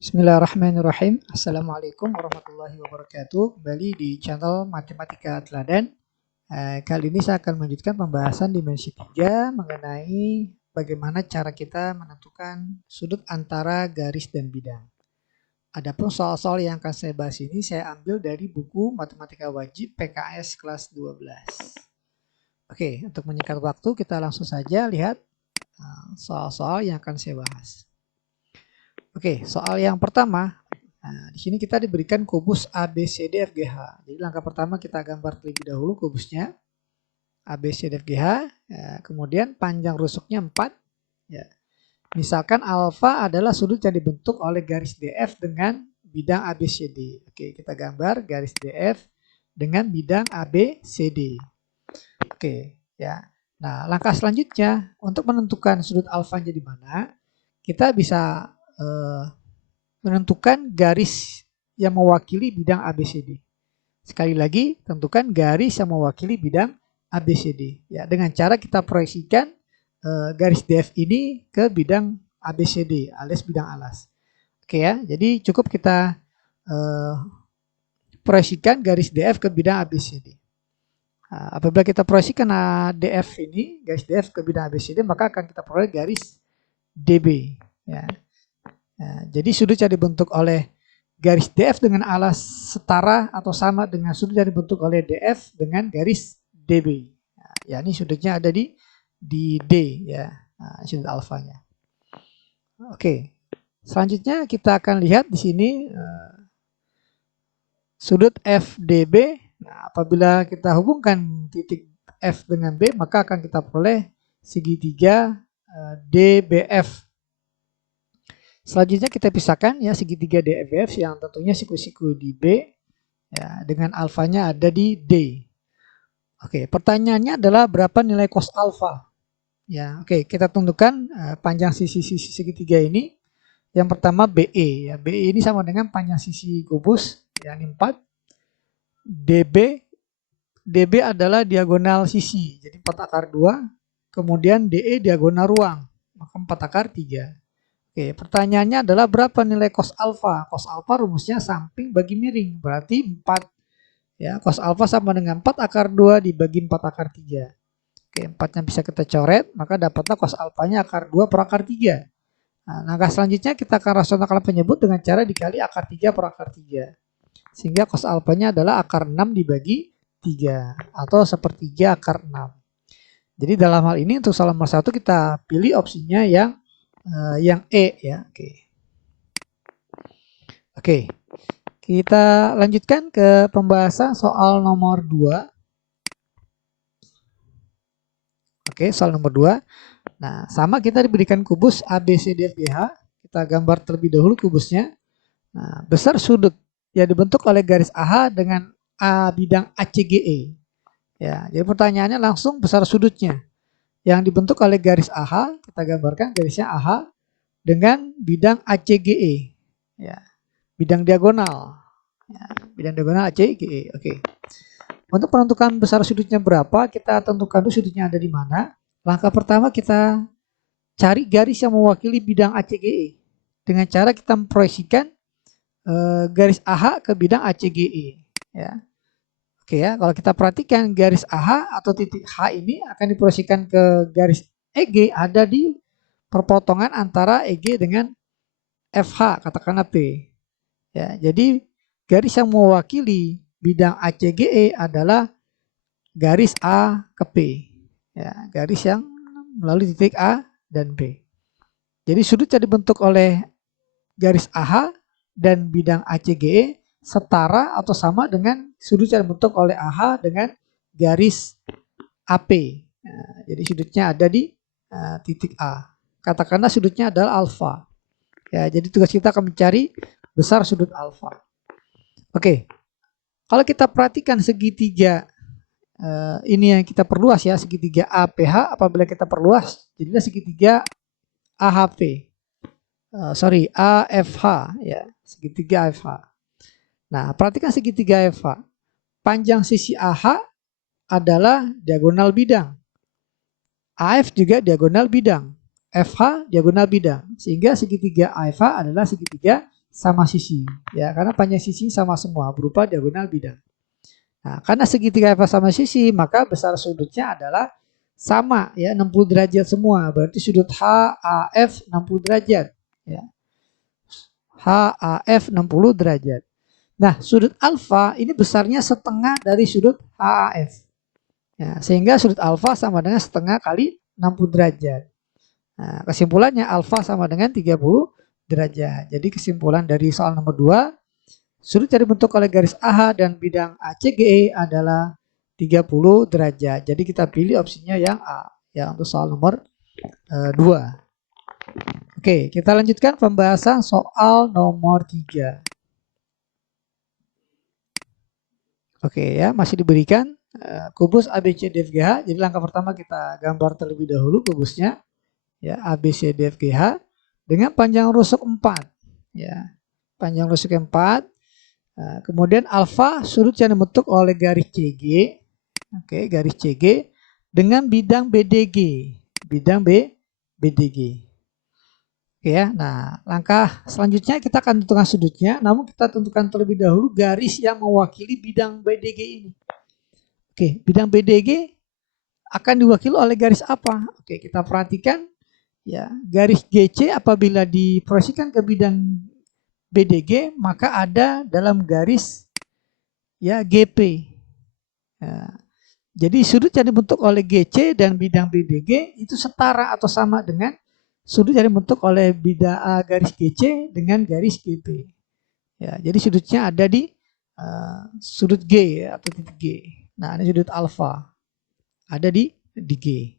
Bismillahirrahmanirrahim. Assalamualaikum warahmatullahi wabarakatuh. Kembali di channel Matematika Teladan. Kali ini saya akan melanjutkan pembahasan dimensi 3 mengenai bagaimana cara kita menentukan sudut antara garis dan bidang. Adapun soal-soal yang akan saya bahas ini saya ambil dari buku Matematika Wajib PKS kelas 12. Oke, untuk menyingkat waktu kita langsung saja lihat soal-soal yang akan saya bahas. Oke, soal yang pertama. Nah, di sini kita diberikan kubus ABCDFGH. Jadi langkah pertama kita gambar terlebih dahulu kubusnya ABCDFGH. Ya, kemudian panjang rusuknya 4. Ya. Misalkan alfa adalah sudut yang dibentuk oleh garis DF dengan bidang ABCD. Oke, kita gambar garis DF dengan bidang ABCD. Oke, ya. Nah, langkah selanjutnya untuk menentukan sudut alfanya di mana, kita bisa menentukan garis yang mewakili bidang ABCD. Sekali lagi, tentukan garis yang mewakili bidang ABCD. Ya, dengan cara kita proyeksikan garis DF ini ke bidang ABCD alias bidang alas. Oke ya, jadi cukup kita proyeksikan garis DF ke bidang ABCD. Nah, apabila kita proyeksikan DF ini, garis DF ke bidang ABCD, maka akan kita peroleh garis DB. Ya. Nah, jadi sudut yang dibentuk oleh garis DF dengan alas setara atau sama dengan sudut yang dibentuk oleh DF dengan garis DB. Nah, ya ini sudutnya ada di D ya, nah, sudut alfanya. Oke, selanjutnya kita akan lihat di sini sudut FDB. Nah, apabila kita hubungkan titik F dengan B, maka akan kita peroleh segitiga DBF. Selanjutnya kita pisahkan ya segitiga DBF yang tentunya siku-siku di B ya, dengan alfanya ada di D. Oke, pertanyaannya adalah berapa nilai cos alfa? Ya, oke, kita tentukan panjang sisi-sisi segitiga ini. Yang pertama BE ya. BE ini sama dengan panjang sisi kubus yakni 4. DB adalah diagonal sisi. Jadi 4 akar 2. Kemudian DE diagonal ruang. Maka 4 akar 3. Oke, pertanyaannya adalah berapa nilai cos alfa? Cos alfa rumusnya samping bagi miring, berarti 4. Ya, cos alfa sama dengan 4 akar 2 dibagi 4 akar 3. Oke, 4-nya bisa kita coret, maka dapatlah cos alfanya akar 2 per akar 3. Nah, langkah selanjutnya kita akan rasionalkan penyebut dengan cara dikali akar 3 per akar 3. Sehingga cos alfanya adalah akar 6 dibagi 3 atau sepertiga akar 6. Jadi dalam hal ini untuk soal nomor 1 kita pilih opsinya yang E ya. Oke. Kita lanjutkan ke pembahasan soal nomor 2. Oke, soal nomor 2. Nah, sama kita diberikan kubus ABCDFGH. Kita gambar terlebih dahulu kubusnya. Nah, besar sudut yang dibentuk oleh garis AH dengan A bidang ACGE. Ya, jadi pertanyaannya langsung besar sudutnya. Yang dibentuk oleh garis AH, kita gambarkan garisnya AH dengan bidang ACGE. Ya, bidang diagonal. Ya, bidang diagonal ACGE. Oke. Untuk menentukan besar sudutnya berapa, kita tentukan dulu sudutnya ada di mana. Langkah pertama kita cari garis yang mewakili bidang ACGE. Dengan cara kita memproyeksikan garis AH ke bidang ACGE. Ya. Oke ya, kalau kita perhatikan garis AH atau titik H ini akan diproyeksikan ke garis EG ada di perpotongan antara EG dengan FH, katakanlah P. Ya, jadi garis yang mewakili bidang ACGE adalah garis A ke P. Ya, garis yang melalui titik A dan B. Jadi sudut yang dibentuk oleh garis AH dan bidang ACGE setara atau sama dengan sudut yang dibentuk oleh AH dengan garis AP. Nah, jadi sudutnya ada di titik A. Katakanlah sudutnya adalah alfa. Ya, jadi tugas kita akan mencari besar sudut alfa. Oke, kalau kita perhatikan segitiga ini yang kita perluas ya, segitiga APH. Apabila kita perluas, jadilah segitiga AHP. AFH ya, segitiga AFH. Nah, perhatikan segitiga AFH. Panjang sisi AH adalah diagonal bidang. AF juga diagonal bidang. FH diagonal bidang. Sehingga segitiga AFH adalah segitiga sama sisi. Ya, karena panjang sisi sama semua berupa diagonal bidang. Nah, karena segitiga FH sama sisi, maka besar sudutnya adalah sama ya, 60 derajat semua. Berarti sudut HAF 60 derajat ya. HAF 60 derajat. Nah, sudut alfa ini besarnya setengah dari sudut HAF. Ya, sehingga sudut alfa sama dengan setengah kali 60 derajat. Nah, kesimpulannya alfa sama dengan 30 derajat. Jadi kesimpulan dari soal nomor 2, sudut yang dibentuk oleh garis AH dan bidang ACGE adalah 30 derajat. Jadi kita pilih opsinya yang A ya untuk soal nomor 2. Oke, kita lanjutkan pembahasan soal nomor 3. Oke ya, masih diberikan kubus ABCDFGH. Jadi langkah pertama kita gambar terlebih dahulu kubusnya ya, ABCDFGH dengan panjang rusuk 4 ya. Panjang rusuk 4. Kemudian alfa sudut yang dibentuk oleh garis CG. Oke, garis CG dengan bidang BDG. Bidang BDG. Oke ya, nah langkah selanjutnya kita akan tentukan sudutnya, namun kita tentukan terlebih dahulu garis yang mewakili bidang BDG ini. Oke, bidang BDG akan diwakili oleh garis apa? Oke, kita perhatikan ya, garis GC apabila diproyeksikan ke bidang BDG maka ada dalam garis ya GP. Ya, jadi sudut yang dibentuk oleh GC dan bidang BDG itu setara atau sama dengan sudut yang dibentuk oleh bidang garis GC dengan garis GP. Ya, jadi sudutnya ada di sudut G ya, atau titik G. Nah, ini sudut alfa ada di G.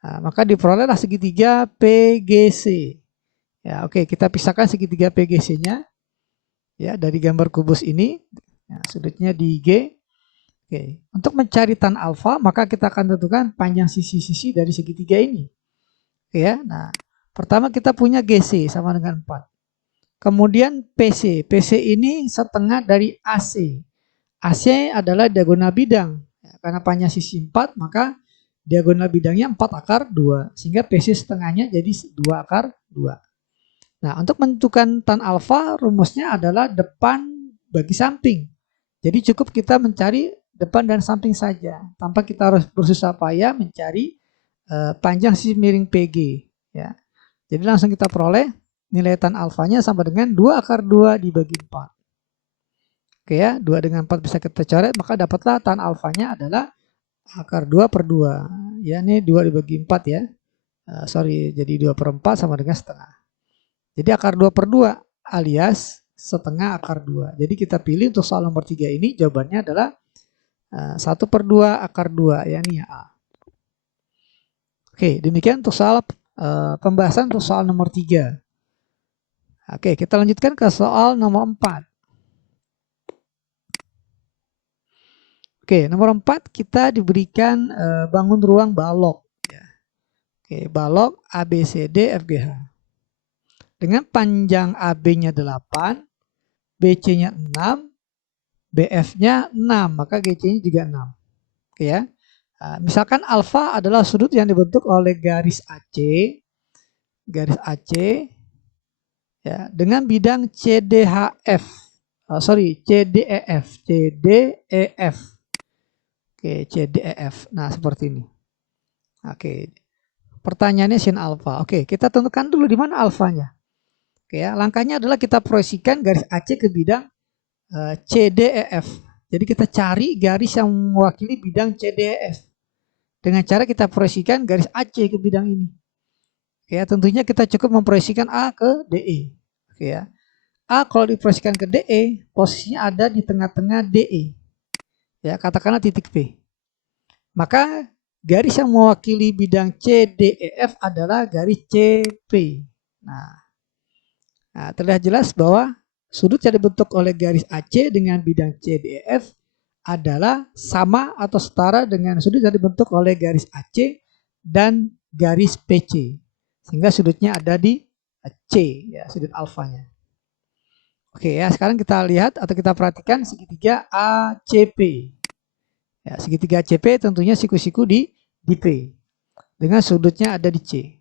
Nah, maka diperolehlah segitiga PGC. Ya, oke, kita pisahkan segitiga PGC-nya ya dari gambar kubus ini. Ya, sudutnya di G. Oke, untuk mencari tan alfa maka kita akan tentukan panjang sisi-sisi dari segitiga ini. Oke ya. Nah, pertama kita punya GC sama dengan 4. Kemudian PC. PC ini setengah dari AC. AC adalah diagonal bidang. Ya, karena panjang sisi 4 maka diagonal bidangnya 4 akar 2. Sehingga PC setengahnya jadi 2 akar 2. Nah, untuk menentukan tan alfa rumusnya adalah depan bagi samping. Jadi cukup kita mencari depan dan samping saja, tanpa kita harus bersusah payah mencari panjang sisi miring PG. Ya. Jadi langsung kita peroleh nilai tan alfanya sama dengan 2 akar 2 dibagi 4. Oke ya, 2 dengan 4 bisa kita coret, maka dapatlah tan alfanya adalah akar 2 per 2. Ya, ini 2 dibagi 4 ya. Jadi 2 per 4 sama dengan setengah. Jadi akar 2 per 2 alias setengah akar 2. Jadi kita pilih untuk soal nomor 3 ini jawabannya adalah 1 per 2 akar 2, yakni A. Oke, demikian untuk soal pembahasan untuk soal nomor 3. Oke, kita lanjutkan ke soal nomor 4. Oke, nomor 4 kita diberikan bangun ruang balok. Ya. Oke, balok ABCD FGH. Dengan panjang AB-nya 8, BC-nya 6, BF-nya 6, maka GC-nya juga 6. Oke ya. Misalkan alfa adalah sudut yang dibentuk oleh garis AC ya, dengan bidang CDEF. Oke, CDEF. Nah, seperti ini. Oke. Pertanyaannya sin alfa. Oke, kita tentukan dulu di mana alfanya. Oke ya, langkahnya adalah kita proyeksikan garis AC ke bidang CDEF. Jadi kita cari garis yang mewakili bidang CDEF. Dengan cara kita proyeksikan garis AC ke bidang ini. Oke ya, tentunya kita cukup memproyeksikan A ke DE. Oke ya. A kalau diproyeksikan ke DE, posisinya ada di tengah-tengah DE. Ya, katakanlah titik P. Maka garis yang mewakili bidang CDEF adalah garis CP. Nah, terlihat jelas bahwa sudut yang dibentuk oleh garis AC dengan bidang CDEF adalah sama atau setara dengan sudut yang dibentuk oleh garis AC dan garis PC. Sehingga sudutnya ada di C, ya, sudut alfanya. Oke ya, sekarang kita lihat atau kita perhatikan segitiga ACP. Ya, segitiga ACP tentunya siku-siku di P. Dengan sudutnya ada di C.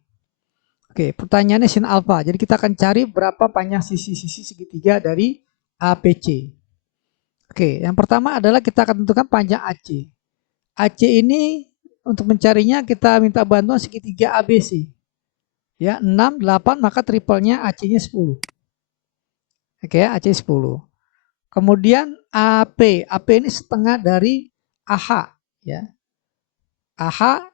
Oke, pertanyaannya sin alfa. Jadi kita akan cari berapa panjang sisi-sisi segitiga dari APC. Oke, yang pertama adalah kita akan tentukan panjang AC. AC ini untuk mencarinya kita minta bantuan segitiga ABC. Ya, 6, 8, maka triplenya AC-nya 10. Oke, AC 10. Kemudian AP. AP ini setengah dari AH. Ya. AH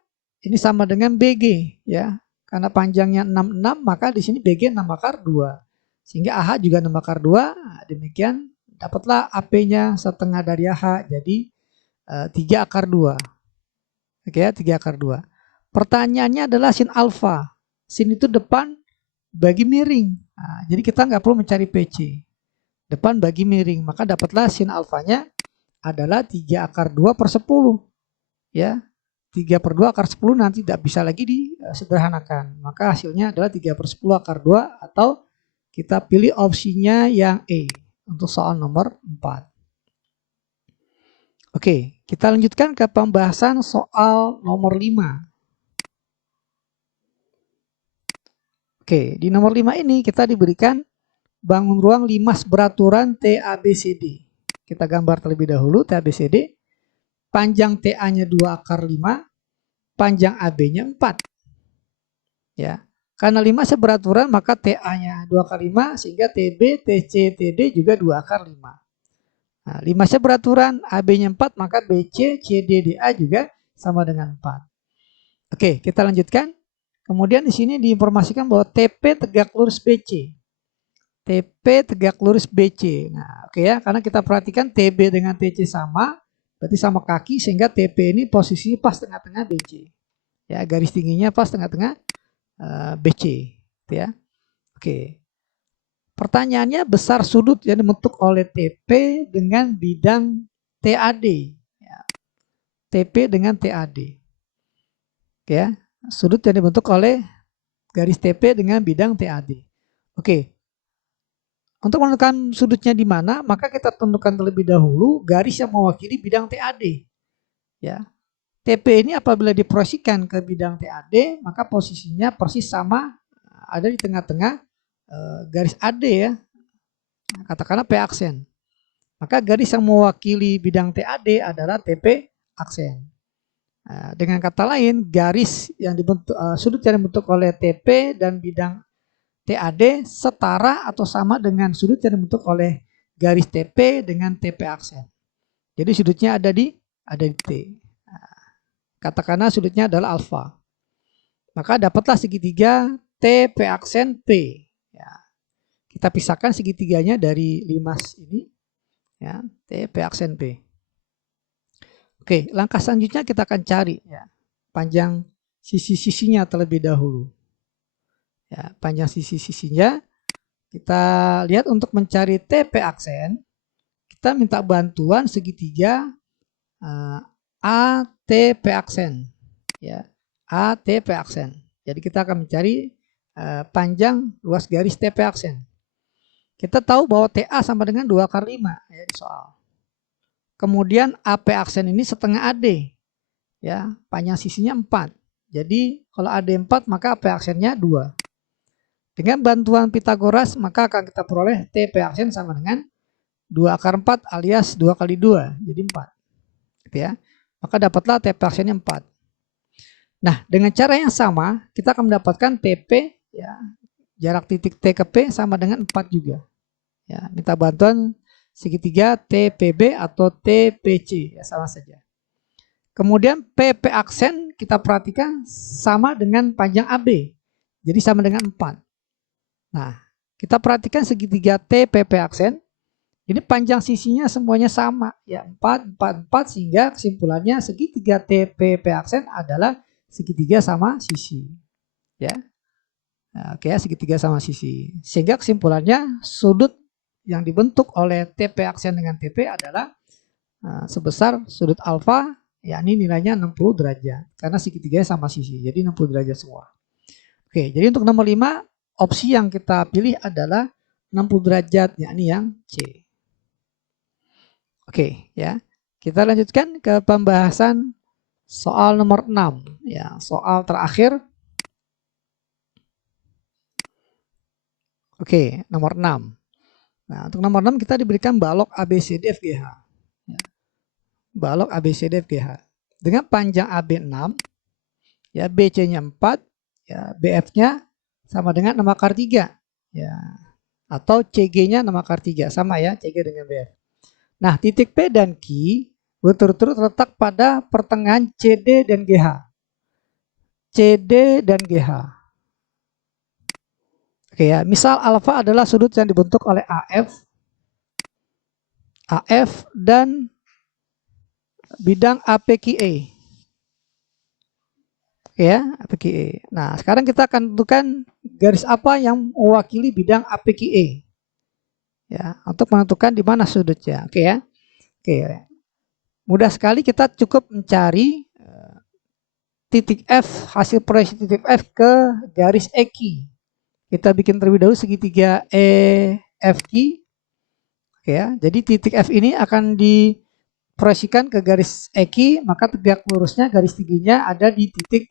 ini sama dengan BG. Ya. Karena panjangnya 66, maka di sini BG 6 akar 2. Sehingga AH juga 6 akar 2. Nah, demikian dapatlah AP-nya setengah dari AH. Jadi 3 akar 2. Oke ya, 3 akar 2. Pertanyaannya adalah sin alfa. Sin itu depan bagi miring. Nah, jadi kita nggak perlu mencari PC. Depan bagi miring. Maka dapatlah sin alfanya adalah 3 akar 2 per 10. Ya, 3 per 2 akar 10 nanti tidak bisa lagi disederhanakan. Maka hasilnya adalah 3 per 10 akar 2 atau kita pilih opsinya yang E untuk soal nomor 4. Oke, kita lanjutkan ke pembahasan soal nomor 5. Oke, di nomor 5 ini kita diberikan bangun ruang limas beraturan TABCD. Kita gambar terlebih dahulu TABCD. Panjang TA-nya 2 akar 5, panjang AB-nya 4. Ya. Karena 5 seberaturan maka TA-nya 2 akar 5 sehingga TB, TC, TD juga 2 akar 5. Nah, 5 seberaturan, AB-nya 4 maka BC, CD, DA juga sama dengan 4. Oke, kita lanjutkan. Kemudian di sini diinformasikan bahwa TP tegak lurus BC. TP tegak lurus BC. Nah, oke ya, karena kita perhatikan TB dengan TC sama, berarti sama kaki sehingga TP ini posisinya pas tengah-tengah BC. Ya, garis tingginya pas tengah-tengah BC, ya. Oke. Pertanyaannya besar sudut yang dibentuk oleh TP dengan bidang TAD. Ya. TP dengan TAD. Oke ya, sudut yang dibentuk oleh garis TP dengan bidang TAD. Oke. Untuk menentukan sudutnya di mana, maka kita tentukan terlebih dahulu garis yang mewakili bidang TAD. Ya. TP ini apabila diproyeksikan ke bidang TAD, maka posisinya persis sama ada di tengah-tengah garis AD ya. Katakanlah P aksen. Maka garis yang mewakili bidang TAD adalah TP aksen. Dengan kata lain, garis yang dibentuk sudut yang dibentuk oleh TP dan bidang TAD setara atau sama dengan sudut yang dibentuk oleh garis TP dengan TP aksen. Jadi sudutnya ada di T. Katakanlah sudutnya adalah alfa. Maka dapatlah segitiga TP aksen P. Ya. Kita pisahkan segitiganya dari limas ini. Ya, TP aksen P. Oke, langkah selanjutnya kita akan cari ya, panjang sisi-sisinya terlebih dahulu. Ya, panjang sisi-sisinya kita lihat untuk mencari TP aksen, kita minta bantuan segitiga ATP aksen. Ya, ATP aksen. Jadi kita akan mencari panjang luas garis TP aksen. Kita tahu bahwa TA sama dengan 2 akar 5 ya di soal. Kemudian AP aksen ini setengah AD. Ya, panjang sisinya 4. Jadi kalau AD 4 maka AP aksennya 2. Dengan bantuan Pitagoras maka akan kita peroleh TP aksen sama dengan 2 akar 4 alias 2 kali 2. Jadi 4. Gitu ya. Maka dapatlah TP aksennya 4. Nah, dengan cara yang sama kita akan mendapatkan TP ya, jarak titik T ke P sama dengan 4 juga. Ya, minta bantuan segitiga TPB atau TPC ya sama saja. Kemudian PP aksen kita perhatikan sama dengan panjang AB. Jadi sama dengan 4. Nah, kita perhatikan segitiga TPP aksen. Ini panjang sisinya semuanya sama ya 4 4 4 sehingga kesimpulannya segitiga TPP aksen adalah segitiga sama sisi. Ya. Nah, oke ya, segitiga sama sisi. Sehingga kesimpulannya sudut yang dibentuk oleh TP aksen dengan TP adalah sebesar sudut alfa, yakni nilainya 60 derajat. Karena segitiganya sama sisi, jadi 60 derajat semua. Oke, jadi untuk nomor 5, opsi yang kita pilih adalah 60 derajat, yakni yang C. Oke, ya. Kita lanjutkan ke pembahasan soal nomor 6. Ya, soal terakhir. Oke, nomor 6. Nah, untuk nomor 6 kita diberikan balok ABCDFGH. Ya. Balok ABCDFGH. Dengan panjang AB 6, ya, BC-nya 4, ya, BF-nya sama dengan 6 akar 3. Ya. Atau CG-nya 6 akar 3, sama ya, CG dengan BF. Nah, titik P dan Q berturut-turut terletak pada pertengahan CD dan GH. CD dan GH. Oke ya, misal alfa adalah sudut yang dibentuk oleh AF dan bidang APQE. Ya, APQE. Nah, sekarang kita akan tentukan garis apa yang mewakili bidang APQE. Ya, untuk menentukan di mana sudutnya. Oke ya. Oke. Mudah sekali, kita cukup mencari titik F, hasil proyeksi titik F ke garis EQ. Kita bikin terlebih dahulu segitiga EFQ. Oke ya. Jadi titik F ini akan diproyeksikan ke garis EQ, maka tegak lurusnya garis tingginya ada di titik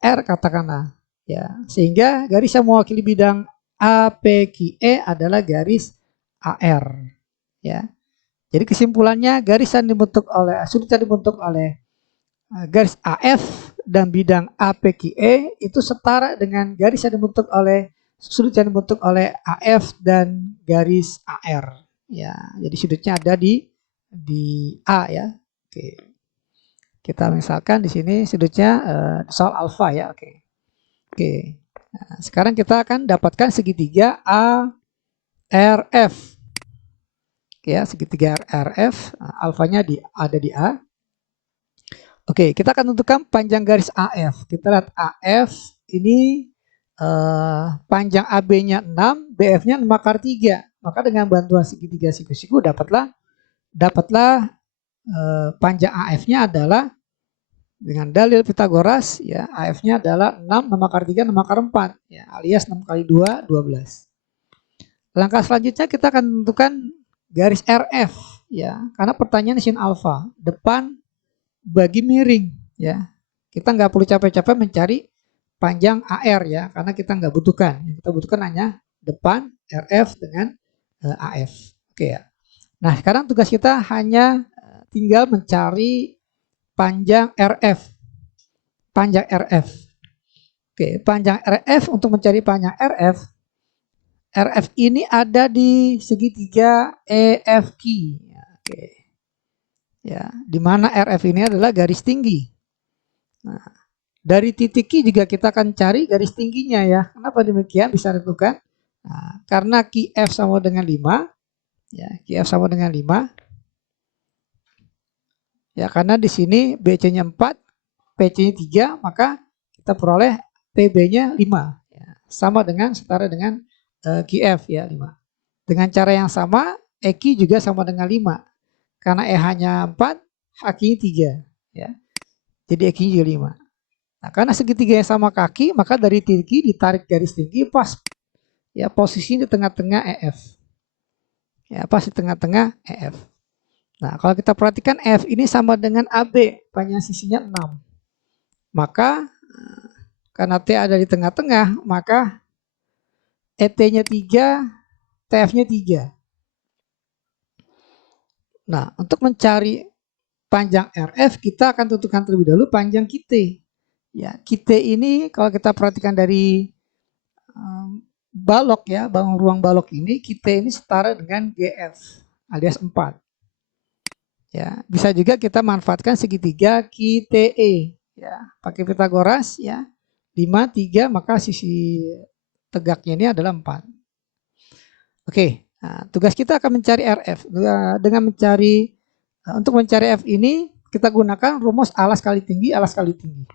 R katakanlah. Ya, sehingga garis yang mewakili bidang APQE adalah garis AR. Ya. Jadi kesimpulannya, garis yang dibentuk oleh sudut yang dibentuk oleh garis AF dan bidang APQE itu setara dengan garis yang dibentuk oleh sudut yang dibentuk oleh AF dan garis AR. Ya, jadi sudutnya ada di A ya. Oke. Kita misalkan di sini sudutnya soal alfa ya. Oke. Oke. Nah, sekarang kita akan dapatkan segitiga ARF. Oke ya, segitiga ARF, alfanya ada di A. Oke, kita akan tentukan panjang garis AF. Kita lihat AF ini panjang AB-nya 6, BF-nya 6 akar 3. Maka dengan bantuan segitiga siku-siku dapatlah panjang AF-nya adalah dengan dalil Pitagoras, ya, AF-nya adalah 6, 6 akar 3, 6 akar 4, ya, alias 6 kali 2, 12. Langkah selanjutnya kita akan tentukan garis RF, ya, karena pertanyaan sin alfa, depan bagi miring, ya. Kita nggak perlu capek-capek mencari panjang AR, ya, karena kita nggak butuhkan. Yang kita butuhkan hanya depan RF dengan AF. Oke ya. Nah, sekarang tugas kita hanya tinggal mencari panjang RF. Panjang RF. Oke, panjang RF, untuk mencari panjang RF ini ada di segitiga EFQ. Oke. Ya, di mana RF ini adalah garis tinggi. Nah, dari titik Q juga kita akan cari garis tingginya ya. Kenapa demikian bisa ditentukan? Nah, karena QF sama dengan 5. Ya, QF sama dengan 5. Ya, karena di sini BC-nya 4, PC-nya 3, maka kita peroleh PB-nya 5. Ya, sama dengan setara dengan QF ya 5. Dengan cara yang sama, EQ juga sama dengan 5. Karena EH-nya 4, HQ-nya 3. Ya. Jadi EQ juga 5. Nah, karena segitiganya sama kaki, maka dari titik ditarik garis tinggi pas ya posisi di tengah-tengah EF. Ya, pas di tengah-tengah EF. Nah, kalau kita perhatikan F ini sama dengan AB, panjang sisinya 6. Maka karena T ada di tengah-tengah, maka ET-nya 3, TF-nya 3. Nah, untuk mencari panjang RF, kita akan tentukan terlebih dahulu panjang QT. Ya, QT ini kalau kita perhatikan dari balok ya, ruang balok ini, QT ini setara dengan GF alias 4. Ya, bisa juga kita manfaatkan segitiga QTE ya, pakai Pitagoras ya. 5 3, maka sisi tegaknya ini adalah 4. Oke, nah, tugas kita akan mencari RF. Dengan mencari untuk mencari F ini kita gunakan rumus alas kali tinggi, alas kali tinggi.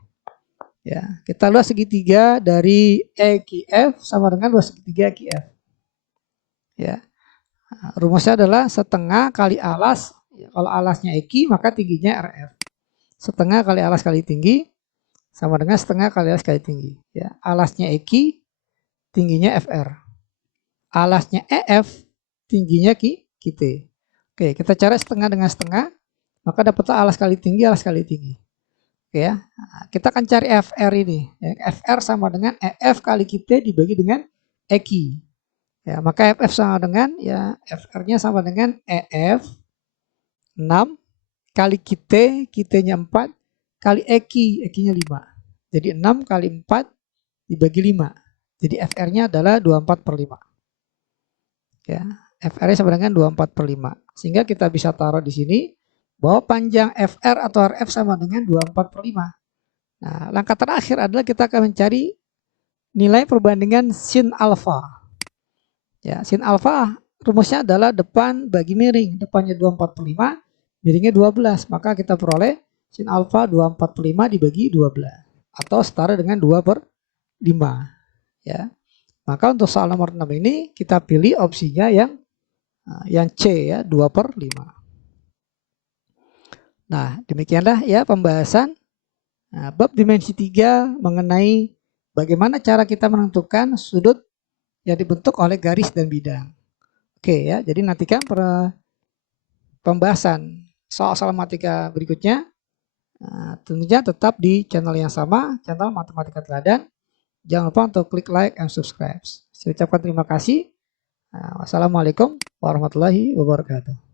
Ya, kita luas segitiga dari EQF sama dengan luas segitiga QF. Ya. Nah, rumusnya adalah setengah kali alas. Kalau alasnya EQ, maka tingginya RF. Setengah kali alas kali tinggi sama dengan setengah kali alas kali tinggi. Ya, alasnya EQ, tingginya FR. Alasnya EF, tingginya QT. Oke, kita cari setengah dengan setengah, maka dapatlah alas kali tinggi, alas kali tinggi. Oke ya, nah, kita akan cari FR ini. Ya, FR sama dengan EF kali QT dibagi dengan EQ. Ya, maka FF sama dengan ya FR-nya sama dengan EF 6 kali QT-nya 4 kali EQ-nya 5. Jadi 6 kali 4 dibagi 5. Jadi FR-nya adalah 24/5. Ya, FR-nya sama dengan 24/5. Sehingga kita bisa taruh di sini bahwa panjang FR atau RF sama dengan 24/5. Nah, langkah terakhir adalah kita akan mencari nilai perbandingan sin alfa. Ya, sin alfa rumusnya adalah depan bagi miring. Depannya 24/5, miringnya 12. Maka kita peroleh sin alfa 24/5 dibagi 12. Atau setara dengan 2/5. Ya. Maka untuk soal nomor 6 ini kita pilih opsinya yang C ya, 2/5. Nah, demikianlah ya pembahasan bab dimensi 3 mengenai bagaimana cara kita menentukan sudut yang dibentuk oleh garis dan bidang. Oke ya, jadi nantikan pembahasan soal-soal matematika berikutnya. Tentunya tetap di channel yang sama, channel Matematika Teladan. Jangan lupa untuk klik like and subscribe. Saya ucapkan terima kasih. Wassalamualaikum warahmatullahi wabarakatuh.